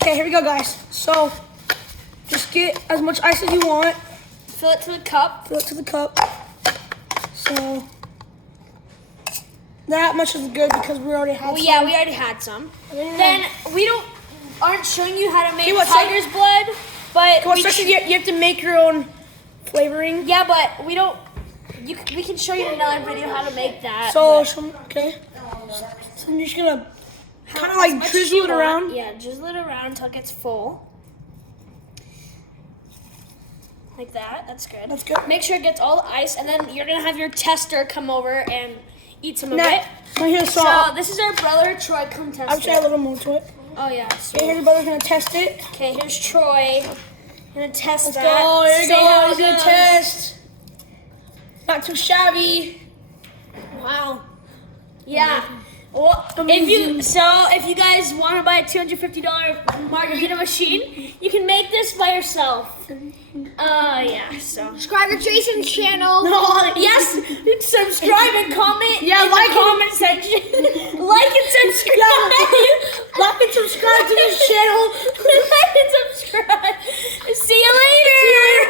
Okay, here we go, guys. So, just get as much ice as you want. Fill it to the cup. Fill it to the cup. So, that much is good because we already had some. Yeah, we already had some. Then we aren't showing you how to make tiger's blood, but you have to make your own flavoring. Yeah, but we don't. We can show you in another video how to make that. So, okay. So I'm just gonna kind of like drizzle it around. Yeah, drizzle it around until it gets full. Like that. That's good. That's good. Make sure it gets all the ice, and then you're gonna have your tester come over and eat some of it. So this is our brother Troy. Come test it. I'll try a little more to it. Oh yeah. Okay, here's your brother's gonna test it. Okay, here's Troy. Gonna test that. Oh, here you go. He's gonna test. Not too shabby. Wow. Yeah. Well, if you guys want to buy a $250 margarita machine, you can make this by yourself. Yeah. So Subscribe to Jason's channel. yes, subscribe and comment. Yeah, in the comment section. Like and subscribe. Like and subscribe to this channel. Like and subscribe. See you later.